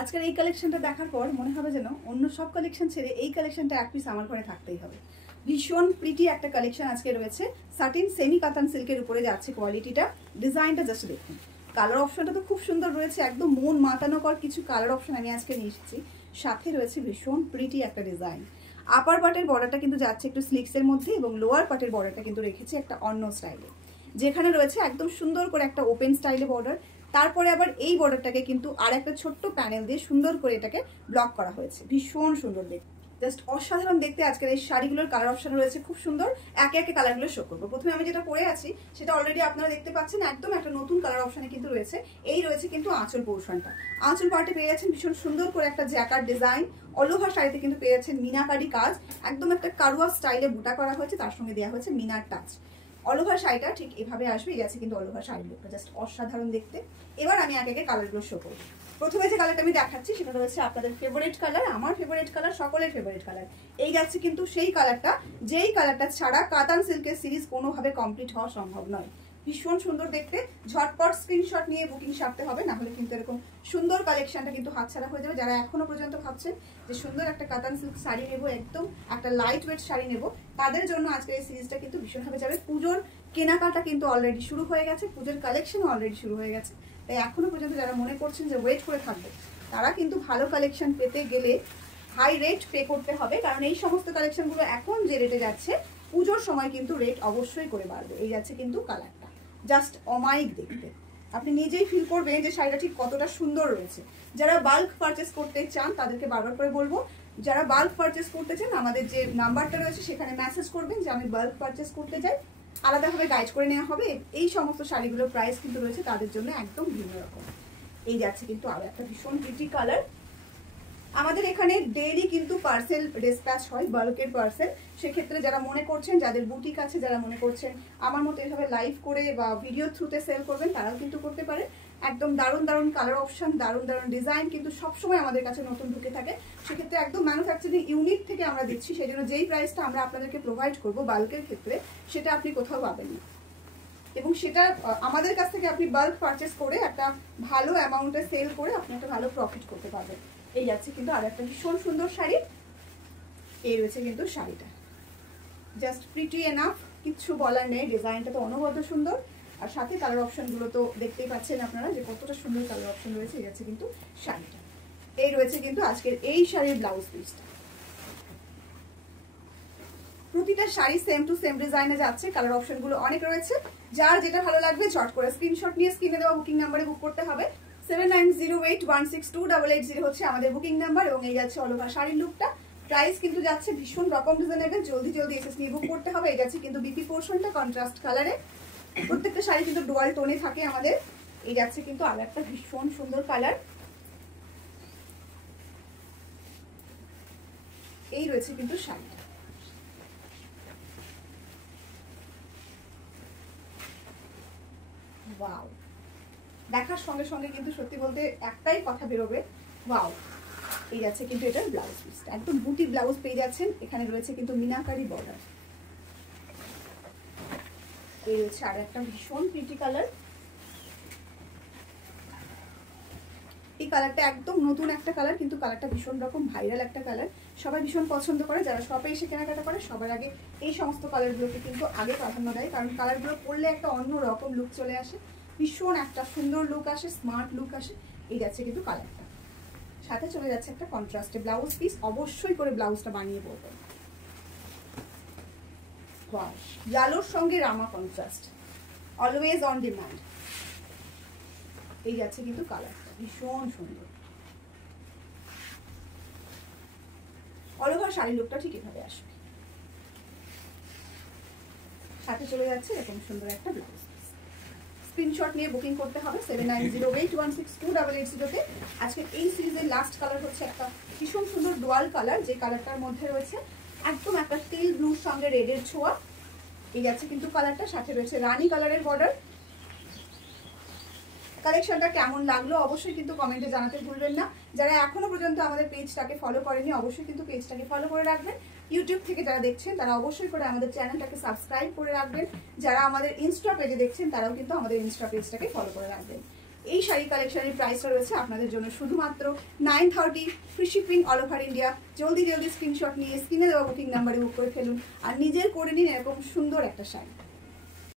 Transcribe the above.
আজকের এই কালেকশনটা দেখার পর মনে হবে যেন অন্য সব কালেকশন ছেড়ে এই কালেকশনটা এক পিস আমার ঘরে থাকতেই হবে। ভীষণ প্রিটি একটা কালেকশন আজকে রয়েছে, সাটিন সেমি কাতান সিল্কের উপরে যাচ্ছে কোয়ালিটিটা। ডিজাইনটা জাস্ট দেখুন, কালার অপশনটা তো খুব সুন্দর রয়েছে, একদম মন মাতানোকর কিছু কালার অপশন আমি আজকে নিয়ে এসেছি। সাথে রয়েছে ভীষণ প্রিটি একটা ডিজাইন। আপার পার্টের বর্ডারটা কিন্তু যাচ্ছে একটু স্লিক্সের মধ্যে এবং লোয়ার পার্টের বর্ডারটা কিন্তু রেখেছে একটা অন্য স্টাইলে, যেখানে রয়েছে একদম সুন্দর করে একটা ওপেন স্টাইলে বর্ডার। তারপরে আবার এই বর্ডারটাকে কিন্তু আর একটা ছোট্ট প্যানেল দিয়ে সুন্দর করে এটাকে ব্লক করা হয়েছে। ভীষণ সুন্দর দেখতে, জাস্ট অসাধারণ দেখতে। আজকের এই শাড়িগুলোর কালার অপশন রয়েছে খুব সুন্দর। একে একে কালারগুলো শো করবো। প্রথমে আমি যেটা পরে আছি সেটা অলরেডি আপনারা দেখতে পাচ্ছেন, একদম একটা নতুন কালার অপশনে কিন্তু রয়েছে। এই রয়েছে কিন্তু আঁচল পোর্শনটা। আঁচল পার্টে পেয়ে যাচ্ছেন ভীষণ সুন্দর করে একটা জ্যাকার্ড ডিজাইন। অল ওভার শাড়িতে কিন্তু পেয়ে যাচ্ছেন মিনাকারি কাজ, একদম একটা কারুয়া স্টাইলে বুটা করা হয়েছে, তার সঙ্গে দেওয়া হয়েছে মিনার টাচ। অল ওভার শাড়িটা ঠিক এভাবে আসবে। এই আছে কিন্তু অল ওভার শাড়ির লুকটা জাস্ট অসাধারণ দেখতে। এবার আমি একে একে কালারগুলো শো করবো। প্রথমে যে কালারটা আমি দেখাচ্ছি সেটা রয়েছে আপনাদের ফেভারিট কালার, আমার ফেভারিট কালার, সকলের ফেভারিট কালার। এই যাচ্ছে কিন্তু সেই কালারটা, যেই কালারটা ছাড়া কাতান সিল্কের সিরিজ কোনোভাবে কমপ্লিট হওয়া সম্ভব নয়। ভীষণ সুন্দর দেখতে। ঝটপট স্ক্রিনশট নিয়ে বুকিং সারতে হবে, না হলে কিন্তু এরকম সুন্দর কালেকশনটা কিন্তু হাতছাড়া হয়ে যাবে। যারা এখনো পর্যন্ত ভাবছেন যে সুন্দর একটা কাতান সিল্ক শাড়ি নেবো, একদম একটা লাইট ওয়েট শাড়ি নেবো, তাদের জন্য আজকের এই সিরিজটা কিন্তু ভীষণভাবে যাবে। পুজোর কেনাকাটা কিন্তু অলরেডি শুরু হয়ে গেছে, পুজোর কালেকশনও অলরেডি শুরু হয়ে গেছে। তাই এখনো পর্যন্ত যারা মনে করছেন যে ওয়েট করে থাকবে, তারা কিন্তু ভালো কালেকশন পেতে গেলে হাই রেট পে করতে হবে, কারণ এই সমস্ত কালেকশনগুলো এখন যে রেটে যাচ্ছে পুজোর সময় কিন্তু রেট অবশ্যই করে বাড়বে। এই যাচ্ছে কিন্তু কালারটা জাস্ট অমায়িক দেখতে। আপনি নিজেই ফিল করবেন যে শাড়িটা ঠিক কতটা সুন্দর রয়েছে। যারা বাল্ক পারচেস করতে চান তাদেরকে বারবার করে বলবো, যারা বাল্ক পারচেস করতে চান আমাদের যে নাম্বারটা রয়েছে সেখানে মেসেজ করবেন যে আমি বাল্ক পারচেস করতে চাই, আলাদাভাবে গাইড করে নেওয়া হবে। এই সমস্ত শাড়িগুলোর প্রাইস কিন্তু রয়েছে তাদের জন্য একদম ভিন্ন রকম। এই যাচ্ছে কিন্তু আরো একটা ভীষণ প্রিটি কালার। আমাদের এখানে ডেইলি কিন্তু পার্সেল ডিসপ্যাচ হয়, বাল্কের পার্সেল। সেক্ষেত্রে যারা মনে করছেন, যাদের বুটিক আছে, যারা মনে করছেন আমার মতো এভাবে লাইভ করে বা ভিডিও থ্রুতে সেল করবেন, তারাও কিন্তু করতে পারে। একদম দারুণ দারুণ কালার অপশন, দারুণ দারুণ ডিজাইন কিন্তু সবসময় আমাদের কাছে নতুন ঢুকে থাকে। সেক্ষেত্রে একদম ম্যানুফ্যাকচারিং ইউনিট থেকে আমরা দিচ্ছি, সেই জন্য যেই প্রাইসটা আমরা আপনাদেরকে প্রোভাইড করবো বাল্কের ক্ষেত্রে, সেটা আপনি কোথাও পাবেন না। এবং সেটা আমাদের কাছ থেকে আপনি বাল্ক পারচেস করে একটা ভালো অ্যামাউন্টে সেল করে আপনি একটা ভালো প্রফিট করতে পারবেন। এই যাচ্ছে কিন্তু আর একটা ভীষণ সুন্দর শাড়ি। এই রয়েছে কিন্তু শাড়িটা জাস্ট প্রিটি এনাফ, কিচ্ছু বলার নেই। ডিজাইনটা তো অনবদ্য সুন্দর, আর সাথে কালার অপশনগুলো তো দেখতেই পাচ্ছেন আপনারা যে কতটা সুন্দর কালার অপশন রয়েছে। এই যাচ্ছে কিন্তু শাড়িটা। এই রয়েছে কিন্তু আজকের এই শাড়ির ব্লাউজ পিসটা। প্রতিটা শাড়ি সেম টু সেম ডিজাইনে যাচ্ছে, কালার অপশনগুলো অনেক রয়েছে। যার যেটা ভালো লাগবে চট করে স্ক্রিনশট নিয়ে স্ক্রিনে দেওয়া বুকিং নাম্বারে বুক করতে হবে। 7908162880 হচ্ছে আমাদের বুকিং নাম্বার। এবং এই যাচ্ছে অল ওভার শাড়ির লুকটা। প্রাইস কিন্তু যাচ্ছে ভীষণ রকম রিজনেবল, জলদি জলদি এসএস নিয়ে বুক করতে হবে। এই যাচ্ছে কিন্তু বিপি পোর্শনটা কন্ট্রাস্ট কালারে, প্রত্যেকটা শাড়ি কিন্তু ডুয়াল টোনে থাকে আমাদের। এই যাচ্ছে কিন্তু আর একটা ভীষণ সুন্দর কালার। এই রয়েছে কিন্তু শাড়িটা। ওয়াও, দেখার সঙ্গে সঙ্গে কিন্তু সত্যি বলতে একটাই কথা বেরোবে, ওয়াও। এই যাচ্ছে কিন্তু এটার ব্লাউজ পিসটা, একদম বুটি ব্লাউজ পেয়ে যাচ্ছেন। এখানে রয়েছে কিন্তু মিনাকারি বর্ডার। এই রয়েছে আর একটা ভীষণ প্রিটি কালার। এই কালারটা একদম নতুন একটা কালার, কিন্তু কালারটা ভীষণ রকম ভাইরাল একটা কালার, সবাই ভীষণ পছন্দ করে। যারা শপে এসে কেনাকাটা করে সবার আগে এই সমস্ত কালারগুলোকে কিন্তু আগে প্রাধান্য দেয়, কারণ কালারগুলো পরলে একটা অন্য রকম লুক চলে আসে, ভীষণ একটা সুন্দর লুক আসে, স্মার্ট লুক আসে। এই যাচ্ছে কিন্তু কালারটা, সাথে চলে যাচ্ছে একটা কন্ট্রাস্টে ব্লাউজ পিস। অবশ্যই করে ব্লাউজটা বানিয়ে পরবেন। ওয়াও, ইয়ালোর সঙ্গে রামা কন্ট্রাস্ট, অলওয়েজ অন ডিমান্ড। এই যাচ্ছে কিন্তু কালারটা ভীষণ সুন্দর। অল ওভার শাড়ি লুকটা ঠিক এভাবে আসবে, সাথে চলে যাচ্ছে এরকম সুন্দর একটা ব্লাউজ। স্ক্রিনশট নিয়ে বুকিং করতে হবে 7908162880 তে। আজকে এই সিরিজের লাস্ট কালার হচ্ছে একটা ভীষণ সুন্দর ডুয়াল কালার, যে কালারটার মধ্যে রয়েছে একদম একটা টিল ব্লুর সঙ্গে রেডের ছোঁয়া। এই যাচ্ছে কিন্তু কালারটা, সাথে রয়েছে রানী কালারের বর্ডার। কালেকশনটা কেমন লাগলো অবশ্যই কিন্তু কমেন্টে জানাতে ভুলবেন না। যারা এখনো পর্যন্ত আমাদের পেজটাকে ফলো করেনি অবশ্যই কিন্তু পেজটাকে ফলো করে রাখবেন। ইউটিউব থেকে যারা দেখছেন তারা অবশ্যই করে আমাদের চ্যানেলটাকে সাবস্ক্রাইব করে রাখবেন। যারা আমাদের ইনস্টা পেজে দেখছেন তারাও কিন্তু আমাদের ইনস্টা পেজটাকে ফলো করে রাখবেন। এই শাড়ি কালেকশনের প্রাইসটা রয়েছে আপনাদের জন্য শুধুমাত্র 930, free shipping all over India. জলদি জলদি স্ক্রিনশট নিয়ে স্ক্রিনে দেওয়া বুকিং নাম্বারে বুক করে ফেলুন আর নিজের করে নিন এরকম সুন্দর একটা শাড়ি।